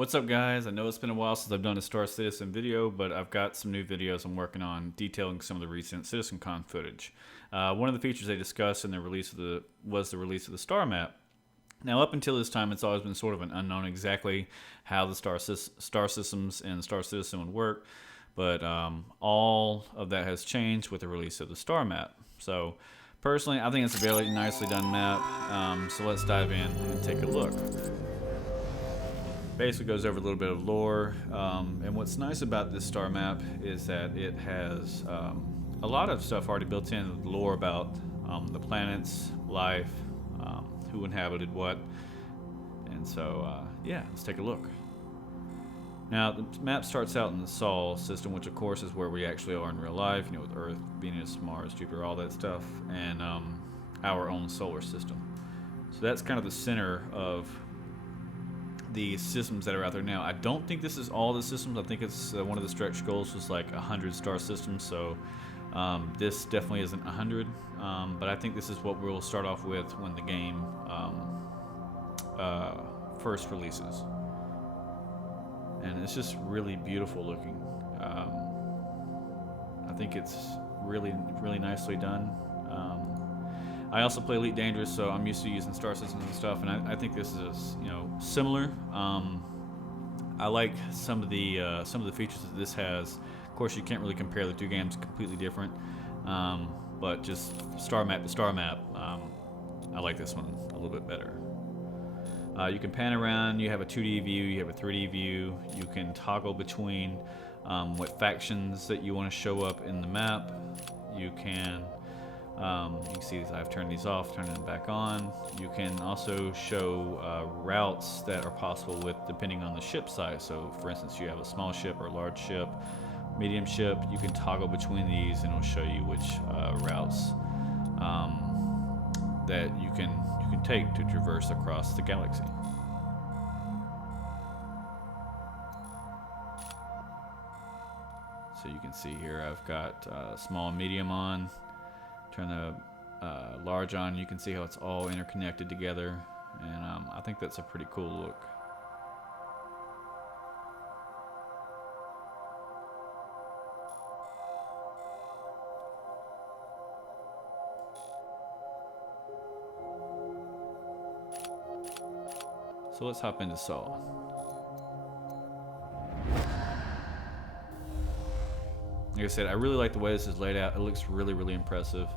What's up, guys? I know it's been a while since I've done a Star Citizen video, but I've got some new videos I'm working on detailing some of the recent CitizenCon footage. One of the features they discussed in the release of the Star Map. Now, up until this time, it's always been sort of an unknown exactly how the star systems and Star Citizen would work, but all of that has changed with the release of the Star Map. So, personally, I think it's a very nicely done map. So let's dive in and take a look. Basically goes over a little bit of lore, and what's nice about this star map is that it has a lot of stuff already built in, lore about the planets, life, who inhabited what, and so yeah, let's take a look. Now the map starts out in the Sol system, which of course is where we actually are in real life, you know, with Earth, Venus, Mars, Jupiter, all that stuff, and our own solar system. So that's kind of the center of the systems that are out there now. I don't think this is all the systems. I think it's one of the stretch goals was like 100 star systems, so this definitely isn't 100, but I think this is what we'll start off with when the game first releases, and it's just really beautiful looking. I think it's really nicely done. I also play Elite Dangerous, so I'm used to using star systems and stuff, and I think this is, you know, similar. I like some of the features that this has. Of course, you can't really compare the two games; completely different. But just star map to star map, I like this one a little bit better. You can pan around. You have a 2D view. You have a 3D view. You can toggle between what factions that you want to show up in the map. You can see I've turned these off, turning them back on. You can also show routes that are possible with depending on the ship size. So for instance, you have a small ship or a large ship, medium ship, you can toggle between these and it'll show you which routes that you can take to traverse across the galaxy. So you can see here I've got small and medium on. Turn the large on, you can see how it's all interconnected together, and I think that's a pretty cool look. So let's hop into Sol. Like I said, I really like the way this is laid out. It looks really impressive.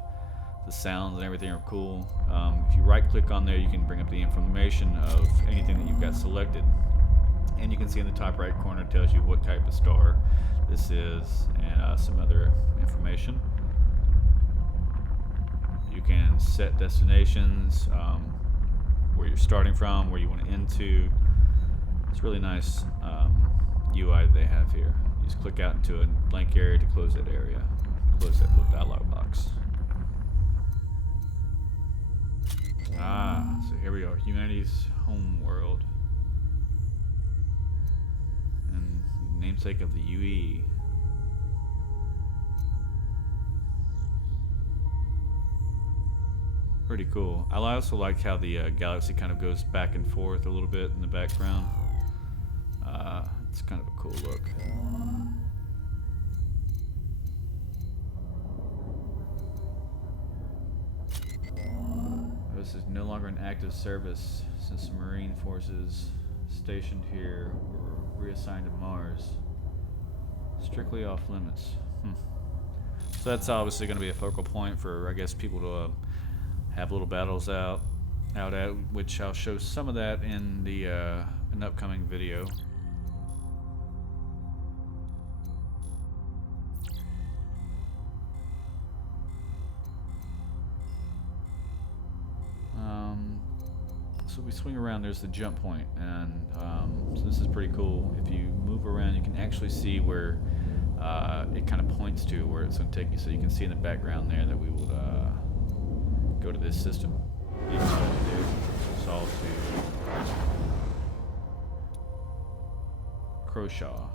The sounds and everything are cool. If you right click on there, you can bring up the information of anything that you've got selected, and you can see in the top right corner it tells you what type of star this is and some other information. You can set destinations, where you're starting from, where you want to end to. It's really nice UI that they have here. You just click out into a blank area to close that area, close that little dialog box. So here we are, humanity's home world, and namesake of the UE. Pretty cool. I also like how the galaxy kind of goes back and forth a little bit in the background. It's kind of a cool look. This is no longer in active service since the Marine forces stationed here were reassigned to Mars. Strictly off limits. So that's obviously going to be a focal point for, I guess, people to have little battles out at, which I'll show some of that in the an upcoming video. So we swing around, there's the jump point, and so this is pretty cool. If you move around, you can actually see where it kind of points to where it's going to take you. So you can see in the background there that we would go to this system. You can do Sol to Croshaw.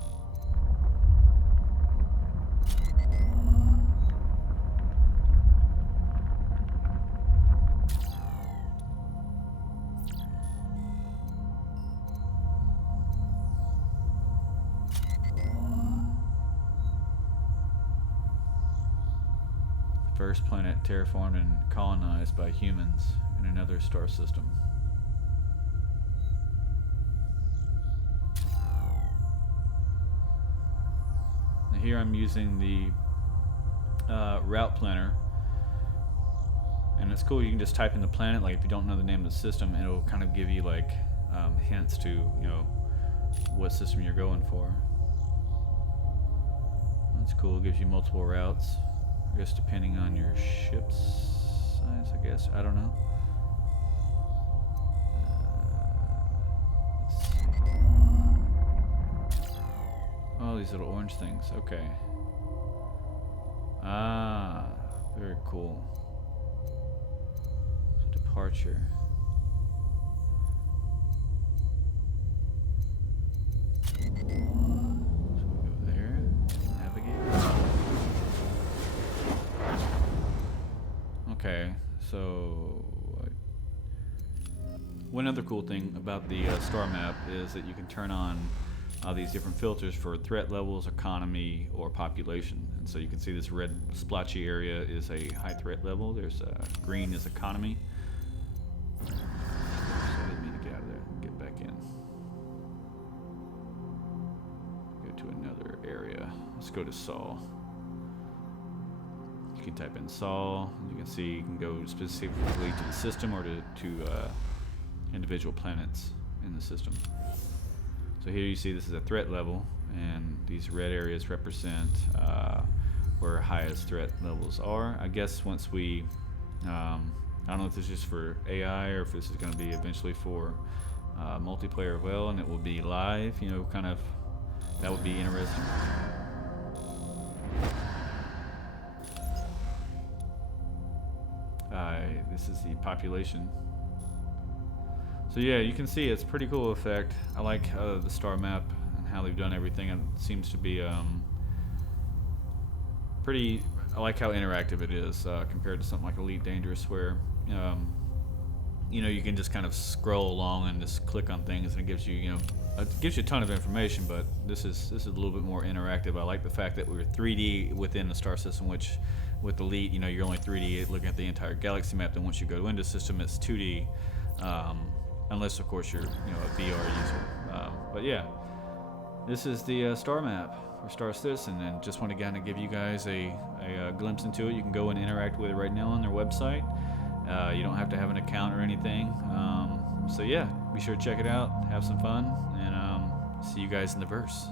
First planet terraformed and colonized by humans in another star system. Now here I'm using the route planner, and it's cool. You can just type in the planet, like if you don't know the name of the system, it'll kind of give you like hints to, you know, what system you're going for. That's cool. It gives you multiple routes, I guess, depending on your ship's size, I guess. I don't know. Let's see. Oh, these little orange things. Okay. Ah, very cool. So departure. So we go there, navigate. Okay, so one other cool thing about the star map is that you can turn on these different filters for threat levels, economy, or population. And so you can see this red splotchy area is a high threat level. There's green is economy. So I didn't mean to get out of there. Get back in. Go to another area. Let's go to Sol. You can type in Sol. You can see you can go specifically to the system or to individual planets in the system. So here you see this is a threat level, and these red areas represent where highest threat levels are. I guess once we, I don't know if this is just for AI or if this is going to be eventually for multiplayer as well, and it will be live, you know, kind of, that would be interesting. This is the population. So yeah, you can see it's a pretty cool effect. I like the star map and how they've done everything. It seems to be pretty. I like how interactive it is compared to something like Elite Dangerous, where you know, you can just kind of scroll along and just click on things, and it gives you, you know, it gives you a ton of information. But this is a little bit more interactive. I like the fact that we're 3D within the star system, which with Elite, you know, you're only 3D looking at the entire galaxy map. Then once you go into system, it's 2D. Unless, of course, you're, you know, a VR user. But yeah, this is the star map for Star Citizen, and just want to kind of give you guys a glimpse into it. You can go and interact with it right now on their website. You don't have to have an account or anything. So yeah, be sure to check it out, have some fun, and see you guys in the verse.